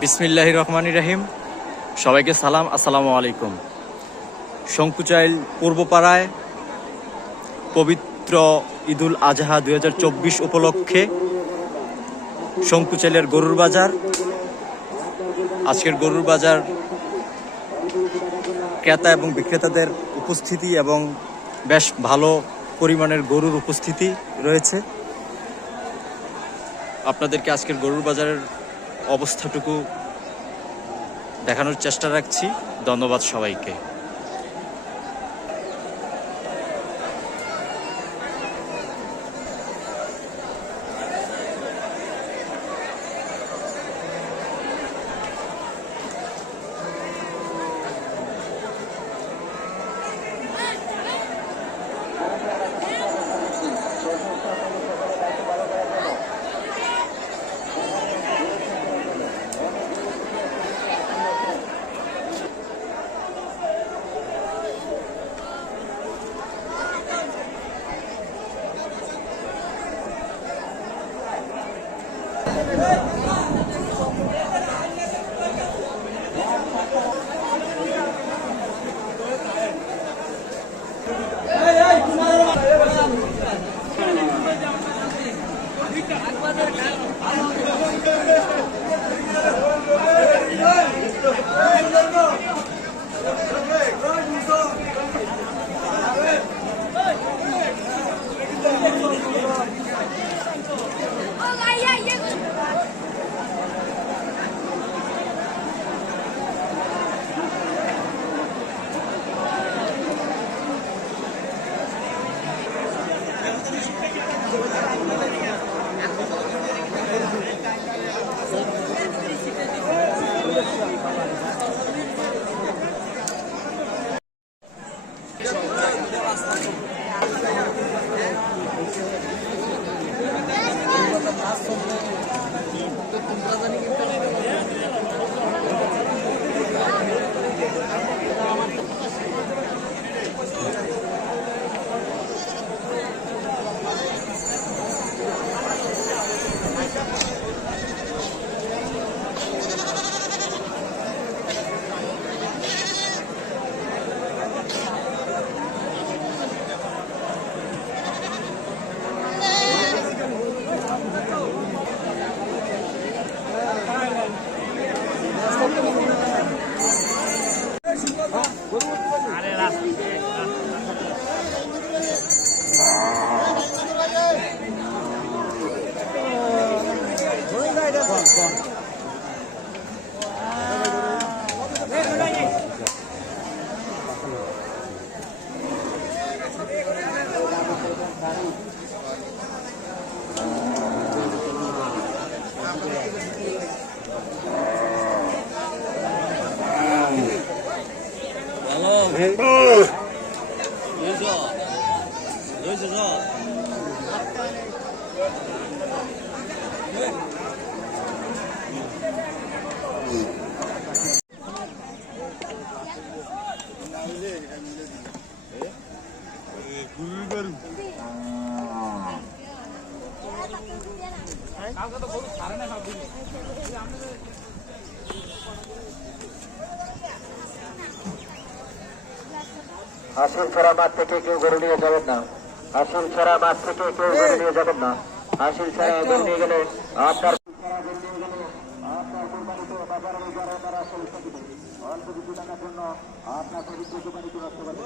বিসমিল্লাহির রহমানির রহিম। সবাইকে সালাম, আসসালামু আলাইকুম। শঙ্কুচাইল পূর্বপাড়ায় পবিত্র ঈদুল আজহা 2024 উপলক্ষে শঙ্কুচাইলের গরুর বাজার। আজকের গরুর বাজার ক্রেতা এবং বিক্রেতাদের উপস্থিতি এবং বেশ ভালো পরিমাণের গরুর উপস্থিতি রয়েছে। আপনাদেরকে আজকের গরুর বাজারের অবস্থাটুকু দেখানোর চেষ্টা রাখছি। ধন্যবাদ সবাইকে। আসল ছড়া মাঠ থেকে কেউ গরু নিয়ে যাবেন না। আসল ছড়া মাঠ থেকে কেউ গরু নিয়ে যাবেন না। আসল ছড়া গরু নিয়ে গেলে আপনার অল্প কিছু টাকার জন্য আপনার পবিত্র কোরবানি নষ্ট করবেন।